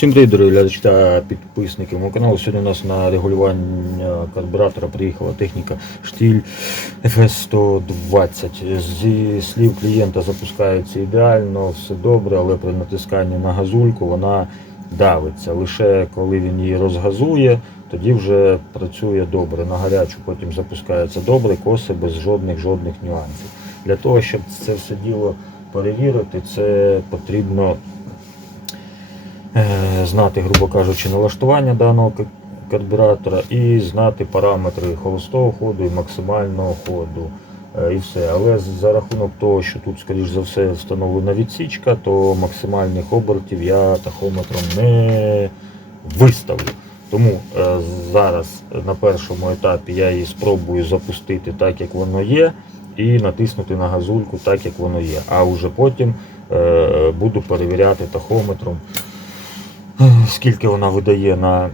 Всім привіт, глядачі та підписники мого каналу. Сьогодні у нас на регулювання карбюратора приїхала техніка штіль FS120. Зі слів клієнта запускається ідеально, все добре, але при натисканні на газульку вона давиться. Лише коли він її розгазує, тоді вже працює добре. На гарячу потім запускається добре, коси без жодних жодних нюансів. Для того, щоб це все діло перевірити, це потрібно знати, грубо кажучи, налаштування даного карбюратора і знати параметри холостого ходу і максимального ходу. е, І все. Але за рахунок того, що тут, скоріш за все, встановлена відсічка, то максимальних обертів я тахометром не виставлю. Тому е, зараз на першому етапі я її спробую запустити так, як воно є, і натиснути на газульку так, як воно є. А вже потім е, буду перевіряти тахометром, скільки вона видає на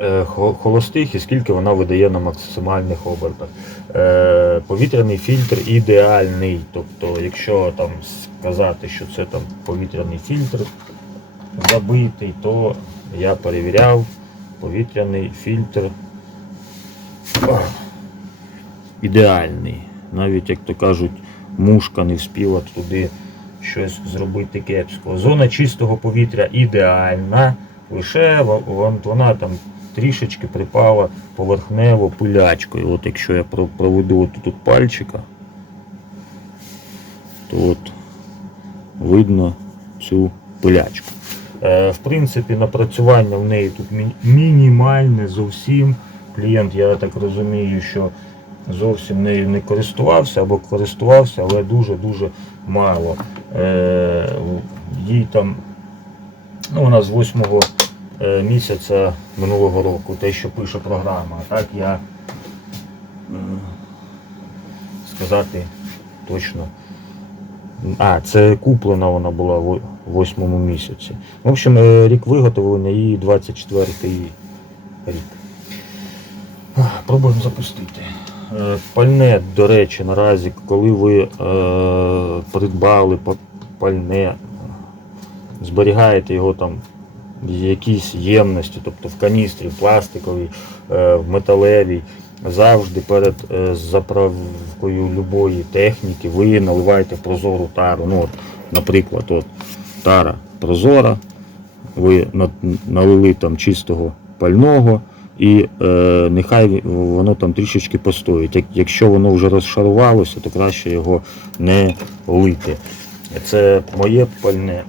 е, холостих і скільки вона видає на максимальних обертах. Е, Повітряний фільтр ідеальний. Тобто, якщо там сказати, що це там повітряний фільтр забитий, то я перевіряв повітряний фільтр ідеальний. Навіть, як то кажуть, мушка не вспіла туди щось зробити кепського. Зона чистого повітря ідеальна, лише вона там трішечки припала поверхнево пилячкою. От якщо я проведу от тут пальчика, то от видно цю пилячку. Е, В принципі, напрацювання в неї тут мінімальне зовсім. Клієнт, я так розумію, що зовсім нею не користувався або користувався, але дуже-дуже мало. Е, Їй там, ну, вона з 8 е, місяця минулого року, те, що пише програма. Так я сказати точно. А, це куплена вона була в восьмому місяці. В общем, е, рік виготовлення і 24 рік. Пробуємо запустити. Е, Пальне, до речі, наразі, коли ви е, придбали пальне, зберігаєте його там в якійсь ємності, тобто в каністрі, в пластиковій, е, в металевій, завжди перед е, заправкою любої техніки ви наливаєте прозору тару. Ну, от, наприклад, от, тара прозора, ви налили там чистого пального. І е, нехай воно там трішечки постоїть. Якщо воно вже розшарувалося, то краще його не лити. Це моє пальне.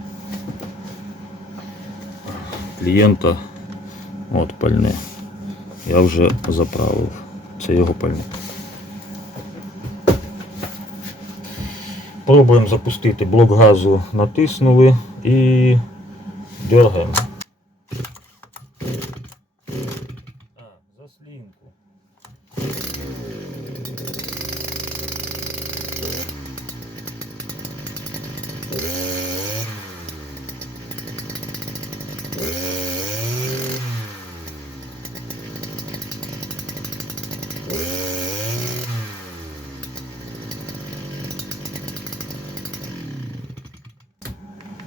Клієнта от пальне. Я вже заправив. Це його пальне. Пробуємо запустити блок газу, натиснули і дергаємо.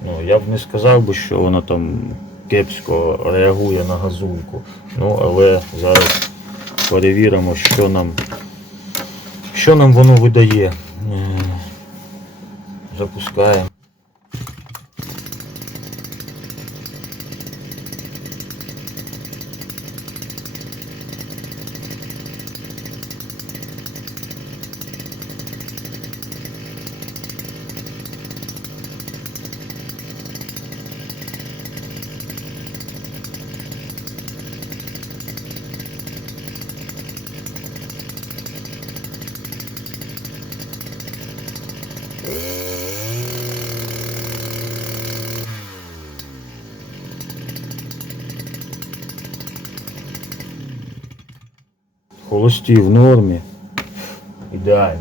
Ну, я б не сказав би, що вона там кепсько реагує на газульку. Ну, але зараз перевіримо, що нам, що нам воно видає. Е, Запускаємо. Холості в нормі. Ідеально.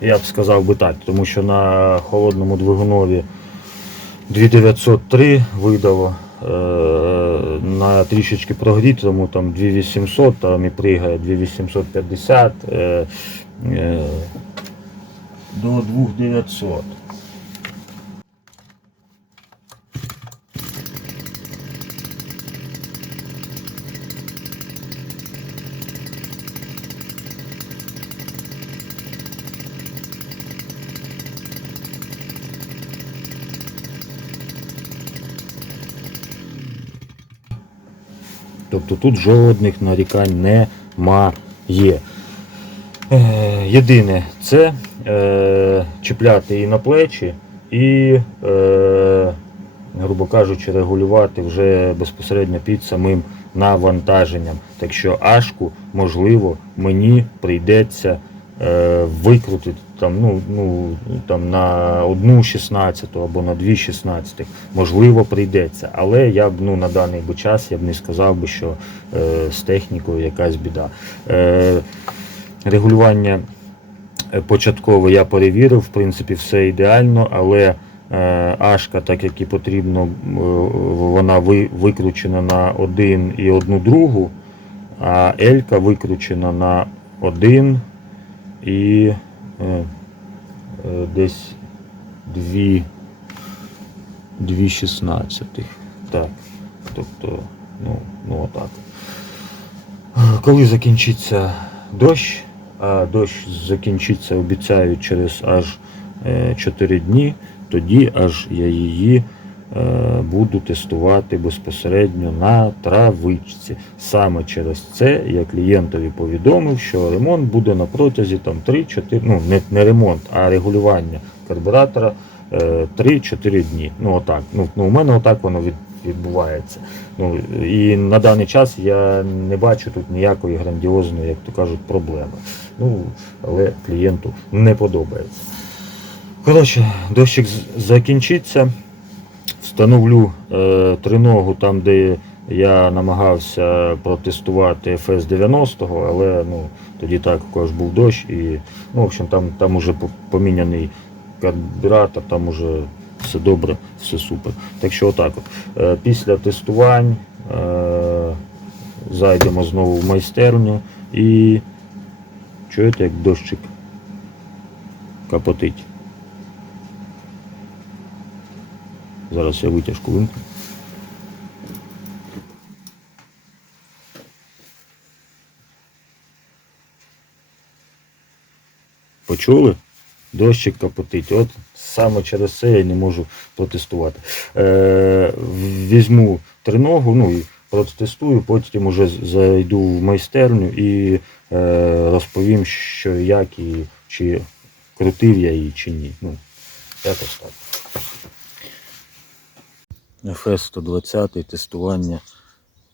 Я б сказав би так, тому що на холодному двигунові 2903 видало, е, на трішечки прогрітому там 2800, там і пригає 2850. Е, е, до 2900. Тобто тут жодних нарікань немає. Е, єдине, це е, чіпляти її на плечі і, е, грубо кажучи, регулювати вже безпосередньо під самим навантаженням. Так що ашку, можливо, мені прийдеться е, викрутити там, ну, ну, там, на одну 16 або на дві 16. Можливо, прийдеться. Але я б ну, на даний би час я б не сказав би, що е, з технікою якась біда. Е, Регулювання е, початкове я перевірив, в принципі, все ідеально, але е, Ашка, так як і потрібно, е, вона ви- викручена на один і одну другу, а Елька викручена на один і десь дві, дві шістнадцятих. Так. Тобто, ну, ну отак. Коли закінчиться дощ, а дощ закінчиться, обіцяють, через аж 4 дні, тоді аж я її е, буду тестувати безпосередньо на травичці. Саме через це я клієнтові повідомив, що ремонт буде на протязі там 3-4, ну не, не ремонт, а регулювання карбюратора е, 3-4 дні. Ну отак. Ну, ну, у мене отак воно від, відбувається. Ну, і на даний час я не бачу тут ніякої грандіозної, як то кажуть, проблеми. Ну, але клієнту не подобається. Коротше, дощик закінчиться. Встановлю е, триногу там, де я намагався протестувати FS90, але ну, тоді також був дощ і ну, в общем, там, там уже поміняний карбюратор, там уже все добре, все супер. Так що отак от. Е, Після тестувань е, зайдемо знову в майстерню і чуєте, як дощик капотить. Зараз я витяжку вимкну. Почули? Дощик капотить. От саме через це я не можу протестувати. Е, візьму триногу, ну і протестую, потім уже зайду в майстерню і е, розповім, що як і чи крутив я її чи ні. Ну, якось так. FS-120 тестування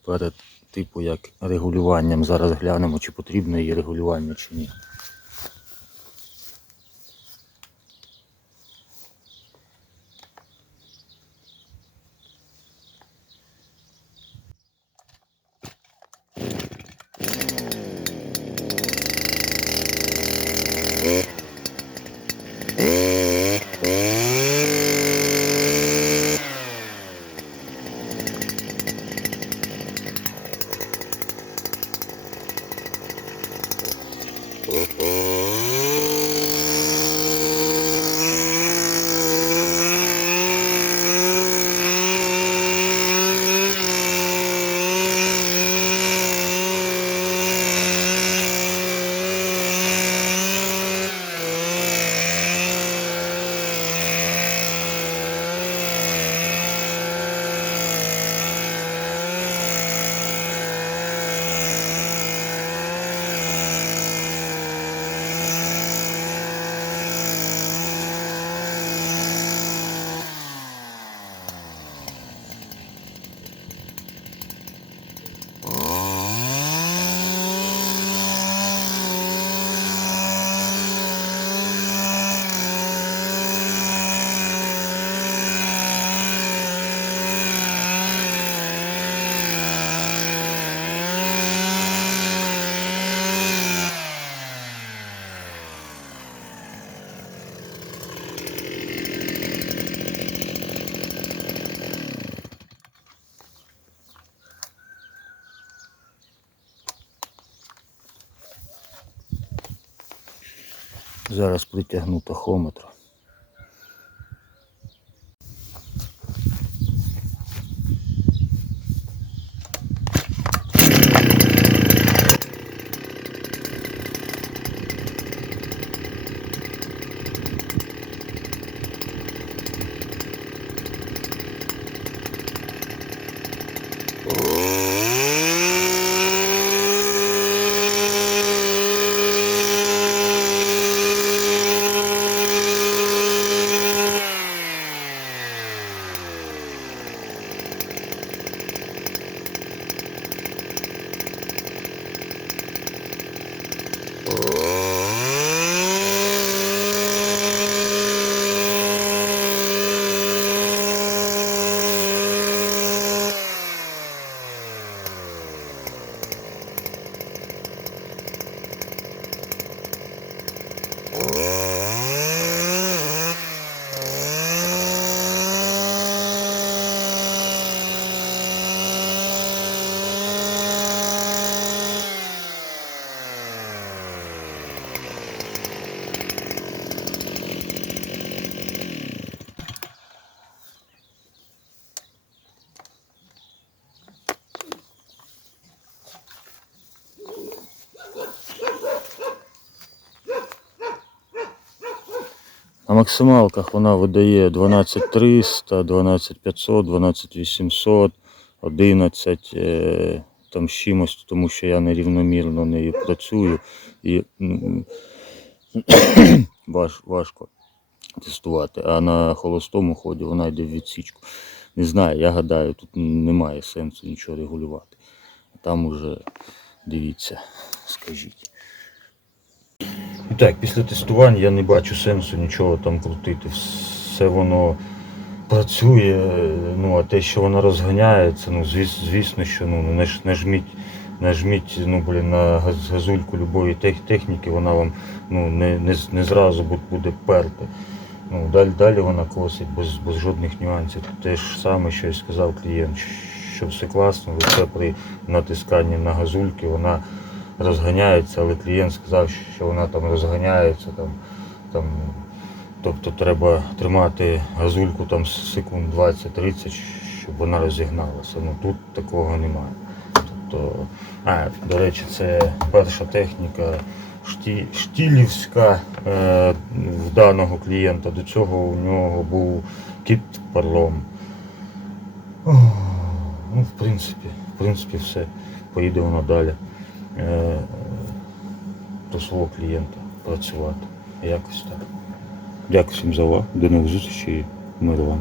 перед типу як регулюванням. Зараз глянемо, чи потрібно її регулювання чи ні. Зараз притягну тахометр. На максималках вона видає 12300, 12500, 12800, 11 е, там з чимось, тому що я нерівномірно нею працюю і важ, важко тестувати. А на холостому ході вона йде в відсічку. Не знаю, я гадаю, тут немає сенсу нічого регулювати. Там уже дивіться, скажіть. І так, після тестувань я не бачу сенсу нічого там крутити. Все воно працює. Ну, а те, що воно розганяється, ну, звіс, звісно, що ну, не, ж- не жміть, не жміть ну, блін, на газ- газульку любої тех, техніки, вона вам ну, не, не, не зразу буде перти. Ну, далі, далі вона косить без, без жодних нюансів. Те ж саме, що і сказав клієнт, що все класно, лише при натисканні на газульки вона розганяється, але клієнт сказав, що вона там розганяється. Там, там, тобто треба тримати газульку там секунд 20-30, щоб вона розігналася. Ну тут такого немає. Тобто, а, до речі, це перша техніка шті, штілівська е, в даного клієнта. До цього у нього був кіт парлом. Ну, в принципі, в принципі, все. Поїде вона далі е, до свого клієнта працювати. Якось так. Дякую всім за увагу. До нових зустрічей. Миру вам.